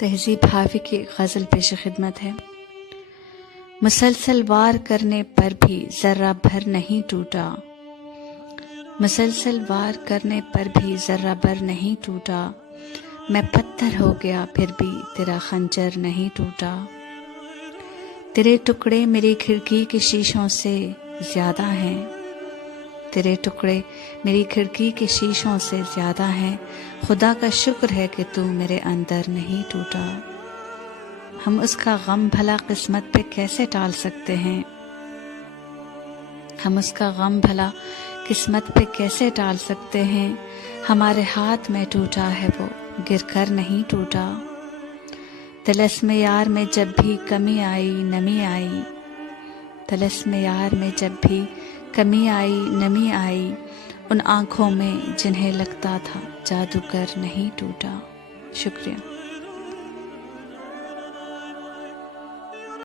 تہذیب حاوی کی غزل پیش خدمت ہے۔ مسلسل وار کرنے پر بھی ذرہ بھر نہیں ٹوٹا، مسلسل وار کرنے پر بھی ذرہ بھر نہیں ٹوٹا، میں پتھر ہو گیا پھر بھی تیرا خنجر نہیں ٹوٹا، تیرے ٹکڑے میری کھڑکی کے شیشوں سے زیادہ ہیں، تیرے ٹکڑے میری کھڑکی کے شیشوں سے زیادہ ہیں، خدا کا شکر ہے کہ تو میرے اندر نہیں ٹوٹا۔ ہم اس کا غم بھلا قسمت پہ کیسے ٹال سکتے ہیں، ہم اس کا غم بھلا قسمت پہ کیسے ٹال سکتے ہیں، ہمارے ہاتھ میں ٹوٹا ہے وہ گر کر نہیں ٹوٹا، طلسم یار میں جب بھی کمی آئی نمی آئی، طلسم یار میں جب بھی کمی آئی نمی آئی، ان آنکھوں میں جنہیں لگتا تھا جادوگر نہیں ٹوٹا۔ شکریہ۔